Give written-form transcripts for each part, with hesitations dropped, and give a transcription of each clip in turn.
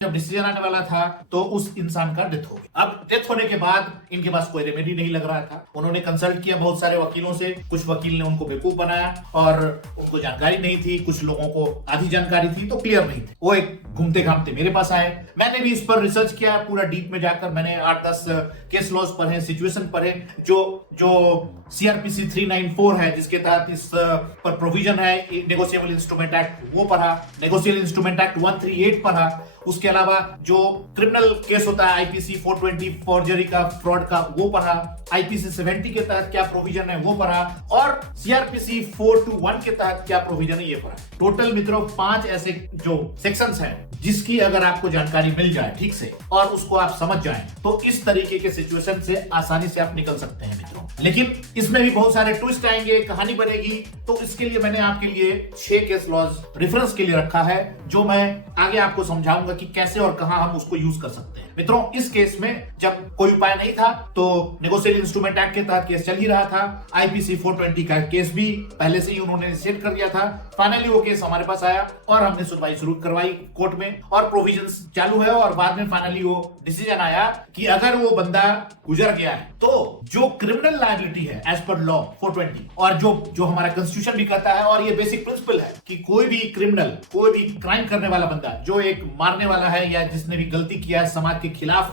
जब डिसीजन आने वाला था तो उस इंसान का डेथ हो गया। अब डेथ होने के बाद इनके पास कोई रेमेडी नहीं लग रहा था। उन्होंने कंसल्ट किया बहुत सारे वकीलों से, कुछ वकील ने उनको बेवकूफ बनाया और उनको जानकारी नहीं थी, कुछ लोगों को आधी जानकारी थी तो क्लियर नहीं थी। वो एक घूमते घामते मेरे पास आए। मैंने भी इस पर रिसर्च किया, पूरा डीप में जाकर मैंने 8-10 केस लॉज पढ़े, सिचुएशन पढ़े, जो सीआरपीसी 394 है जिसके तहत इस पर प्रोविजन है, नेगोशिएबल इंस्ट्रूमेंट एक्ट वो पढ़ा, नेगोशिएबल इंस्ट्रूमेंट एक्ट 138 पढ़ा। उसके अलावा जो क्रिमिनल केस होता है आईपीसी 420 फॉर्जरी का, फ्रॉड का, वो पढ़ा। आईपीसी 70 के तहत क्या प्रोविजन है वो पढ़ा और सीआरपीसी 421 के तहत क्या प्रोविजन है ये पढ़ा। टोटल मित्रों 5 ऐसे जो सेक्शंस हैं जिसकी अगर आपको जानकारी मिल जाए ठीक से और उसको आप समझ जाएं तो इस तरीके के सिचुएशन से आसानी से आप निकल सकते हैं मित्रों। लेकिन इसमें भी बहुत सारे ट्विस्ट आएंगे, कहानी बनेगी, तो इसके लिए मैंने आपके लिए 6 केस लॉज रेफरेंस के लिए रखा है जो मैं आगे आपको समझाऊंगा कि कैसे और कहां हम उसको यूज कर सकते हैं। मित्रों इस केस में जब कोई उपाय नहीं था तो नेगोशिएबल इंस्ट्रूमेंट एक्ट के तहत केस चल ही रहा था। आईपीसी 420 का केस भी पहले से ही उन्होंने सेट कर दिया था। फाइनली वो केस हमारे पास आया और हमने सुनवाई शुरू करवाई कोर्ट में और प्रोविजंस चालू है और बाद में फाइनली वो डिसीजन आया कि अगर वो बंदा गुजर गया है तो जो क्रिमिनल लायबिलिटी है एज पर लॉ 420 और जो हमारा कॉन्स्टिट्यूशन भी कहता है और ये बेसिक प्रिंसिपल है कि कोई भी क्रिमिनल, कोई भी क्राइम करने वाला बंदा जो एक मारने वाला है या जिसने भी गलती किया है, समाज के खिलाफ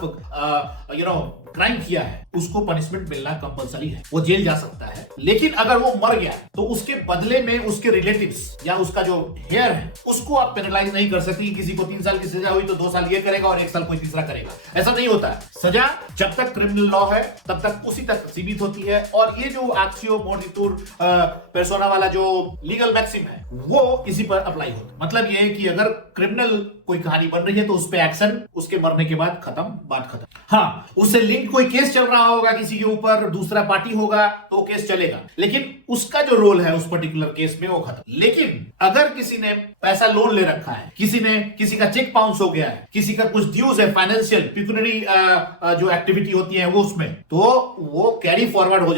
क्राइम किया है, उसको पनिशमेंट मिलना कंपलसरी है, वो जेल जा सकता है। लेकिन अगर वो मर गया तो उसके बदले में उसके रिलेटिव्स या उसका जो हेयर है उसको आप पेनलाइज नहीं कर सकती। किसी को 3 साल की सजा हुई तो 2 साल ये करेगा और 1 साल कोई तीसरा करेगा, ऐसा नहीं होता है। सजा जब तक क्रिमिनल लॉ है तब तक उसी तक सीमित होती है और ये जो एक्सियो मोर्टिटूर पर्सोना वाला जो लीगल मैक्सिम है वो इसी पर अप्लाई होता है। मतलब ये है कि अगर क्रिमिनल कोई कहानी बन रही है तो उस पे एक्शन उसके मरने के बाद खत्म, बात खत्म। हाँ, उससे लिंक कोई केस चल रहा होगा किसी के ऊपर, दूसरा पार्टी होगा तो केस चलेगा, लेकिन उसका जो रोल है उस पर्टिकुलर केस में वो खत्म। लेकिन अगर किसी ने पैसा लोन ले रखा है, किसी का चेक बाउंस हो गया है, किसी का कुछ ड्यूज है, फाइनेंशियल पिक्यूनरी जो एक्टिविटी होती है वो उसमें, तो वो कैरी फॉरवर्ड हो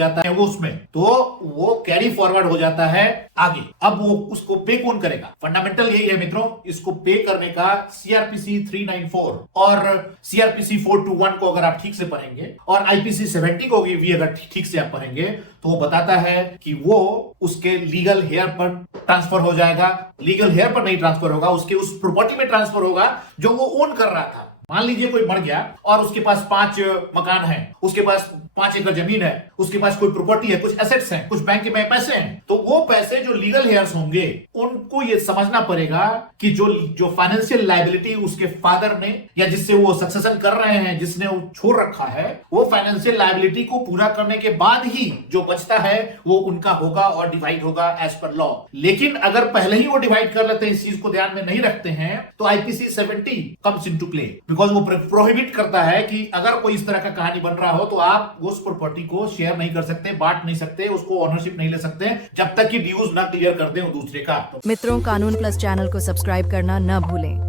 जाता है, आगे। अब वो उसको पे कौन करेगा? फंडामेंटल यही है मित्रों, इसको पे करने का सीआरपीसी 394 और सीआरपीसी 421 को अगर आप ठीक से पढ़ेंगे और आईपीसी 70 को भी अगर ठीक से आप पढ़ेंगे तो वो बताता है कि वो उसके लीगल हेयर पर ट्रांसफर हो जाएगा। लीगल हेयर पर नहीं ट्रांसफर होगा, उसके उस प्रॉपर्टी में ट्रांसफर होगा जो वो ओन कर रहा था। मान लीजिए कोई मर गया और उसके पास 5 मकान है, उसके पास 5 एकड़ जमीन है, उसके पास कोई प्रॉपर्टी है, कुछ एसेट्स हैं, कुछ बैंक में पैसे हैं, तो वो पैसे जो लीगल हेयर्स होंगे उनको ये समझना पड़ेगा कि जो फाइनेंशियल लायबिलिटी उसके फादर ने या जिससे वो सक्सेशन कर रहे हैं, जिसने वो छोड़ रखा है, वो फाइनेंशियल लायबिलिटी को पूरा करने के बाद ही जो बचता है वो उनका होगा और डिवाइड होगा एज पर लॉ। लेकिन अगर पहले ही वो डिवाइड कर लेते हैं, इस चीज को ध्यान में नहीं रखते हैं, तो IPC 70 comes into play, because वो प्रोहिबिट करता है कि अगर कोई इस तरह का कहानी बन रहा हो तो आप उस प्रॉपर्टी को शेयर नहीं कर सकते, बांट नहीं सकते, उसको ओनरशिप नहीं ले सकते जब तक कि ड्यूज ना क्लियर कर दें दूसरे का। मित्रों, कानून प्लस चैनल को सब्सक्राइब करना न भूलें।